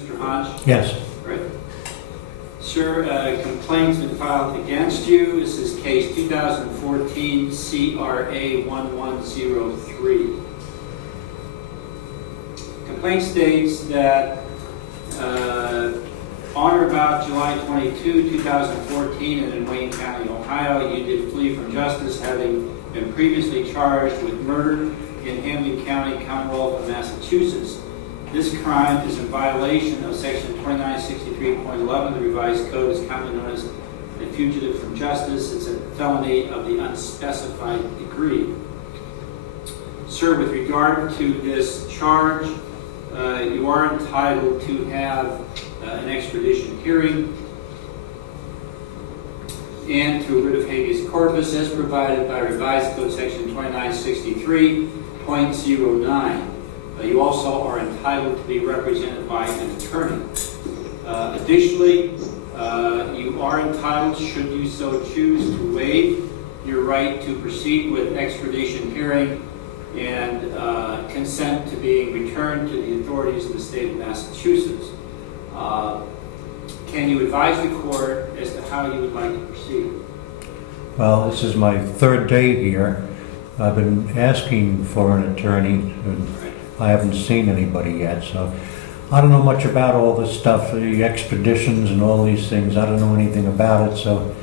Mr. Honsch? Yes. Right. Sir, a complaint's been filed against you. This is case 2014 CRA 1103. Complaint states that on or about July 22, 2014, and in Wayne County, Ohio, you did flee from justice, having been previously charged with murder in Hamden County, Commonwealth of Massachusetts. This crime is in violation of Section 2963.11 of the Revised Code, is commonly known as a fugitive from justice. It's a felony of the unspecified degree. Sir, with regard to this charge, you are entitled to have an extradition hearing and to a writ of habeas corpus as provided by Revised Code Section 2963.09. You also are entitled to be represented by an attorney. Additionally, you are entitled, should you so choose, to waive your right to proceed with extradition hearing and consent to being returned to the authorities of the state of Massachusetts. Can you advise the court as to how you would like to proceed? Well, this is my third day here. I've been asking for an attorney, and I haven't seen anybody yet, so I don't know much about all this stuff, the expeditions and all these things. I don't know anything about it, so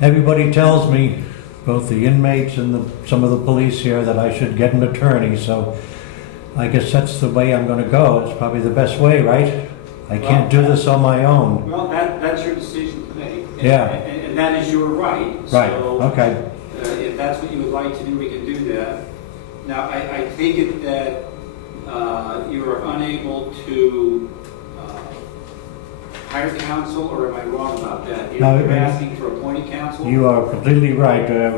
everybody tells me, both the inmates and some of the police here, that I should get an attorney, so I guess that's the way I'm going to go. It's probably the best way, right? I can't do this on my own. Well, that's your decision to make. Yeah. And that is your right. Right, So, okay. If that's what you would like to do, we can do that. Now, I take it that you are unable to hire counsel, or am I wrong about that? You're asking for appointed counsel? You are completely right. I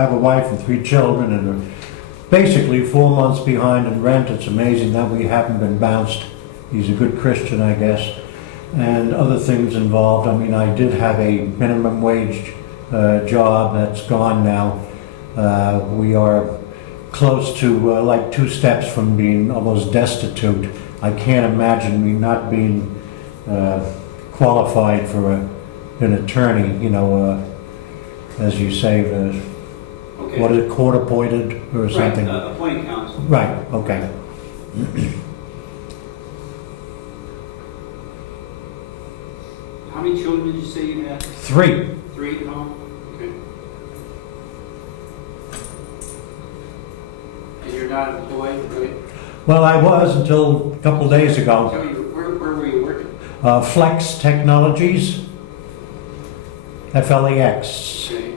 have a wife and 3 children, and are basically 4 months behind in rent. It's amazing that we haven't been bounced. He's a good Christian, I guess, and other things involved. I mean, I did have a minimum wage job that's gone now. We are close to like 2 steps from being almost destitute. I can't imagine me not being qualified for an attorney, you know, as you say, Okay. what is it, court appointed or something? Right, appointed counsel. Right, okay. How many children did you say you had? 3. 3 at home? Okay. And you're not employed, right? Well, I was until a couple of days ago. Tell me, where were you working? Flex Technologies, FLEX. Okay.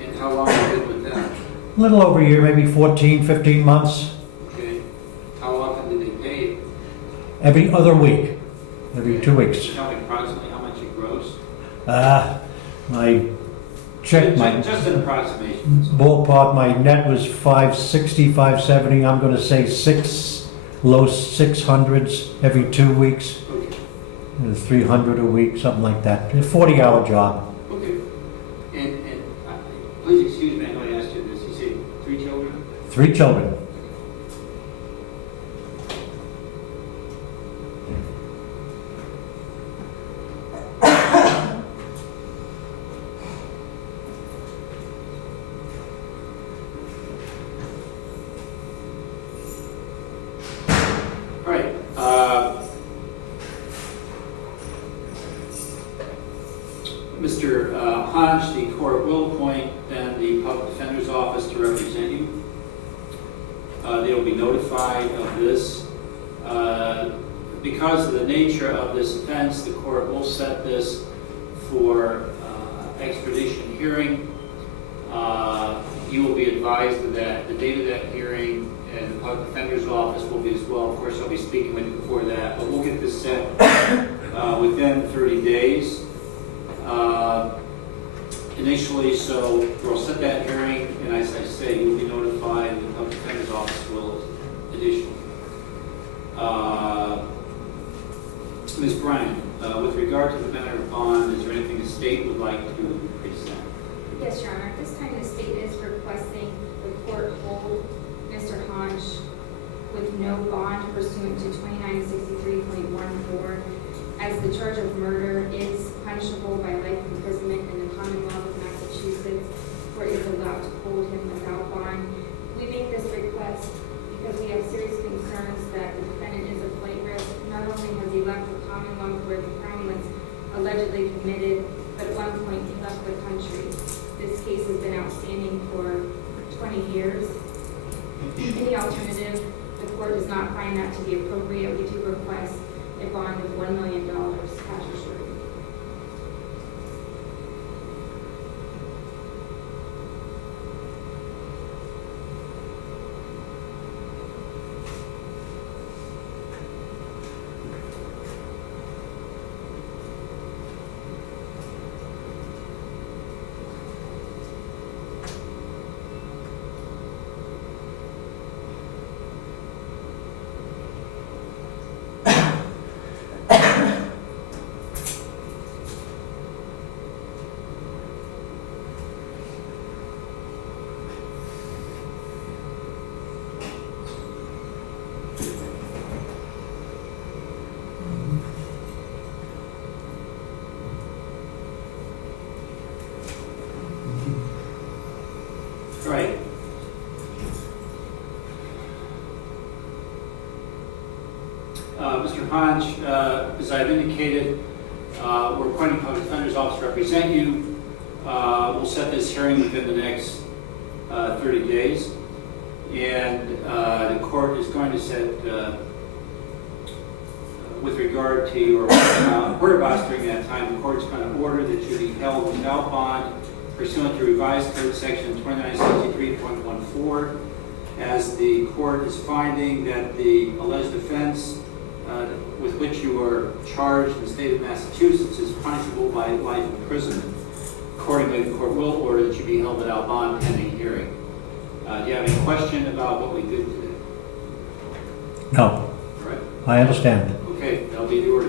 And how long have you been with them? A little over a year, maybe 14, 15 months. Okay. How often did they pay you? Every other week, every 2 weeks. Tell me approximately how much you gross? My check, my Just an approximation. ballpark, my net was 560, 570. I'm going to say low 600s every 2 weeks. Okay. 300 a week, something like that. A 40-hour job. Okay. And please excuse me, I know I asked you this. You said 3 children? 3 children. All right. Mr. Honsch, the court will appoint then the public defender's office to represent you. They will be notified of this. Because of the nature of this offense, the court will set this for extradition hearing. You will be advised of that, the date of that hearing, and the public defender's office will be as well. Of course, I'll be speaking with you before that, but we'll get this set within 30 days. Initially, so we'll set that hearing, and as I say, you'll be notified, and the public defender's office will additionally. Ms. Bryant, with regard to the matter of bond, is there anything the state would like to present? Yes, Your Honor. At this time, the state is requesting the court hold Mr. Honsch with no bond pursuant to 2963.14, as the charge of murder is punishable by life imprisonment in the Commonwealth of Massachusetts, or is allowed to hold him without bond. We make this request because we have serious concerns that the defendant is a flight risk. Not only has he left the Commonwealth where the crime was allegedly committed, but at one point he left the country. This case has been outstanding for 20 years. In the alternative, the court does not find that to be appropriate. We do request a bond of $1 million cash assured. Right. Mr. Honsch, as I've indicated, we're appointing public defender's office to represent you. We'll set this hearing within the next 30 days. And the court is going to set, with regard to your whereabouts during that time, the court's going to order that you be held without bond pursuant to revised code section 2963.14, as the court is finding that the alleged offense with which you are charged in the state of Massachusetts is punishable by life imprisonment. Accordingly, the court will order that you be held without bond pending hearing. Do you have any question about what we did today? No, All right. I understand. Okay, that'll be the order